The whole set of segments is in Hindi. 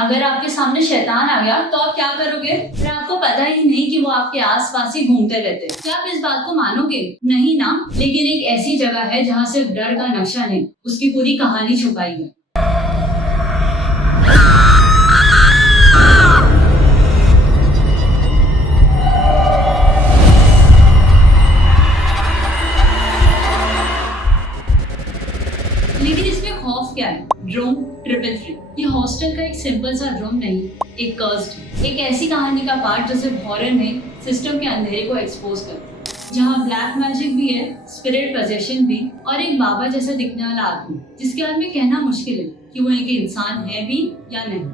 अगर आपके सामने शैतान आ गया तो आप क्या करोगे? फिर आपको पता ही नहीं कि वो आपके आसपास ही घूमते रहते हैं। क्या आप इस बात को मानोगे? नहीं ना। लेकिन एक ऐसी जगह है जहाँ सिर्फ डर का नक्शा नहीं, उसकी पूरी कहानी छुपाई है। लेकिन इसमें खौफ क्या है? रूम 333 ये हॉस्टल का एक सिंपल सा रूम नहीं, एक कर्स्ड, एक ऐसी कहानी का पार्ट जो सिर्फ हॉरर नहीं, सिस्टम के अंधेरे को एक्सपोज करता है, जहाँ ब्लैक मैजिक भी है, स्पिरिट पोजेशन भी, और एक बाबा जैसा दिखने वाला आदमी जिसके बारे में कहना मुश्किल है कि वो एक इंसान है भी या नहीं।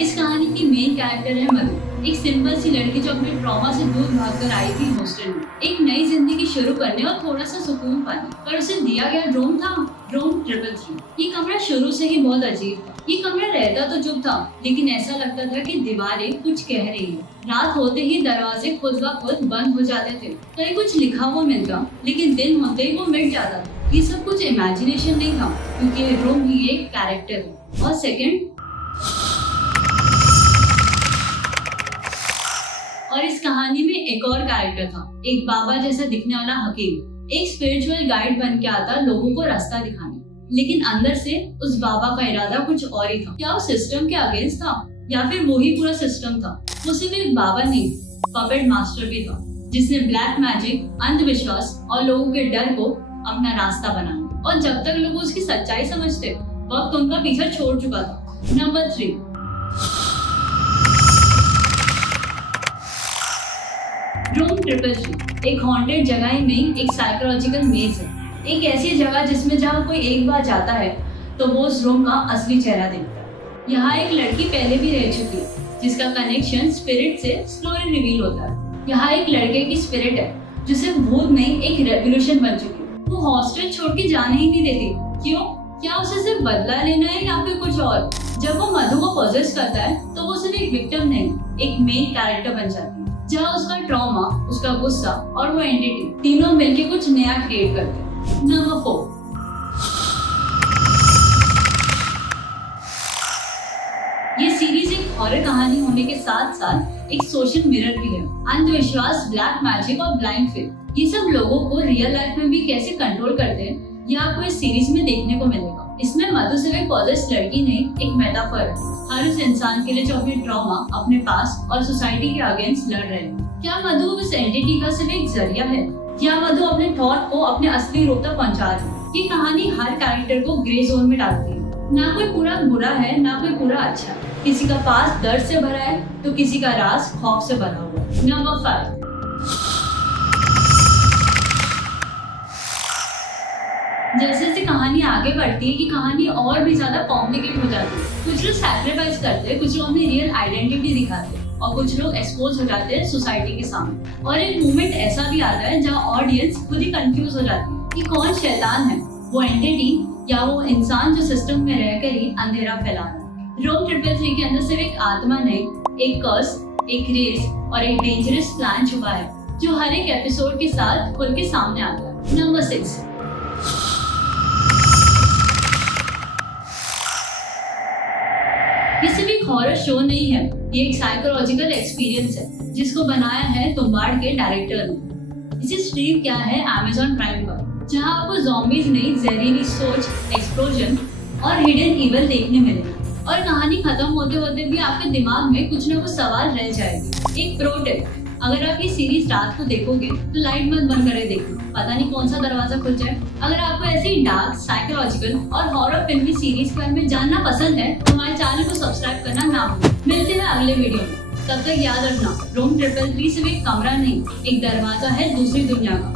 इस कहानी की मेन कैरेक्टर है मधु, एक सिंपल सी लड़की जो अपने ट्रॉमा से दूर भागकर आई थी हॉस्टल में, एक नई जिंदगी शुरू करने और थोड़ा सा सुकून पाने। पर उसे दिया गया रूम था रूम 333। ये कमरा शुरू से ही बहुत अजीब था। ये कमरा रहता तो चुप था, लेकिन ऐसा लगता था कि दीवारें कुछ कह रही है। रात होते ही दरवाजे खुद ब खुद बंद हो जाते थे। कहीं कुछ लिखा हुआ मिलता, लेकिन दिन होते ही वो मिट जाता था। ये सब कुछ इमेजिनेशन नहीं था, क्योंकि ये रूम ही एक कैरेक्टर है। और सेकंड, और इस कहानी में एक और कैरेक्टर था, एक बाबा जैसा दिखने वाला हकीम, एक स्पिरिचुअल गाइड बन के आता लोगों को रास्ता दिखाने। लेकिन अंदर से उस बाबा का इरादा कुछ और ही था। क्या वो सिस्टम के अगेंस्ट था, या फिर वही पूरा सिस्टम था? वो सिर्फ एक बाबा नहीं, पपेट मास्टर भी था, जिसने ब्लैक मैजिक, अंधविश्वास और लोगों के डर को अपना रास्ता बनाया। और जब तक लोग उसकी सच्चाई समझते, वक्त उनका पीछा छोड़ चुका था। नंबर 3, रूम 333 एक हॉन्टेड जगह ही नहीं, एक साइकोलॉजिकल मेज है। एक ऐसी जगह जिसमें जहाँ कोई एक बार जाता है तो वो उस रूम का असली चेहरा देखता है। यहाँ एक लड़की पहले भी रह चुकी है, जिसका कनेक्शन स्पिरिट से स्लोली रिवील होता है। यहाँ एक लड़के की स्पिरिट है जो सिर्फ भूत नहीं, एक रेवोल्यूशन बन चुकी है। वो हॉस्टल छोड़ के जाने ही नहीं देती। क्यों? क्या उसे सिर्फ बदला लेना है या फिर कुछ और? जब वो मधु को पॉजेस करता है तो वो सिर्फ एक विक्टिम नहीं, एक मेन कैरेक्टर बन जाती है, जहाँ उसका ट्रॉमा, उसका गुस्सा और वो एंटिटी तीनों मिलके कुछ नया क्रिएट करते हैं। नंबर 4, ये सीरीज एक हॉरर कहानी होने के साथ साथ एक सोशल मिरर भी है। अंधविश्वास, ब्लैक मैजिक और ब्लाइंड फेथ, ये सब लोगों को रियल लाइफ में भी कैसे कंट्रोल करते हैं, ये आपको इस सीरीज में देखने को मिलेगा। इसमें मधु सिर्फ एक पॉजेस्ड लड़की नहीं, एक मेटाफर है हर उस इंसान के लिए जो अपने ट्रॉमा, अपने पास और सोसाइटी के अगेंस्ट लड़ रहे हैं। क्या मधु उस एंटिटी का सिर्फ एक जरिया है, या मधु अपने थॉट को अपने असली रूप तक पहुंचा रही है? ये कहानी हर कैरेक्टर को ग्रे जोन में डालती है। ना कोई पूरा बुरा है, ना कोई पूरा अच्छा है। किसी का पास दर्द से भरा है तो किसी का राज खौफ से भरा हुआ है। नंबर 5, जैसे जैसे कहानी आगे बढ़ती है कि कहानी और भी ज्यादा कॉम्प्लिकेट हो जाती है। कुछ लोग सैक्रिफाइस करते हैं, कुछ लोग अपनी रियल आइडेंटिटी दिखाते हैं, और कुछ लोग एक्सपोज हो जाते हैं सोसाइटी के सामने। और एक मोमेंट ऐसा भी आता है जहाँ ऑडियंस खुद ही कंफ्यूज हो जाती है कि कौन शैतान है, वो एंटिटी या वो इंसान जो सिस्टम में रहकर ही अंधेरा फैला रहा है। रूम 333 के अंदर सिर्फ एक आत्मा नहीं, एक कर्स, एक रेस और एक डेंजरस प्लान छुपा है, जो हर एक एपिसोड के साथ खुल के सामने आता है। नंबर 6, ये सिर्फ एक हॉरर शो नहीं है, ये एक साइकोलॉजिकल एक्सपीरियंस है जिसको बनाया है तुम्बाड़ के डायरेक्टर ने। इसे स्ट्रीम क्या है Amazon प्राइम पर, जहां आपको ज़ॉम्बीज नहीं, जहरीली सोच, एक्सप्लोजन और हिडन इवल देखने मिलेगा। और कहानी खत्म होते होते भी आपके दिमाग में कुछ न कुछ सवाल रह जाएगी। एक प्रो टिप, अगर आप ये सीरीज रात को देखोगे तो लाइट मत बंद करे देखना, पता नहीं कौन सा दरवाजा खुल जाए। अगर आपको ऐसी डार्क, साइकोलॉजिकल और हॉरर फिल्मी सीरीज के बारे में जानना पसंद है तो हमारे चैनल को सब्सक्राइब करना ना भूलें। मिलते हैं अगले वीडियो में, तब तक याद रखना, रूम 333 सिर्फ एक कमरा नहीं, एक दरवाजा है दूसरी दुनिया का।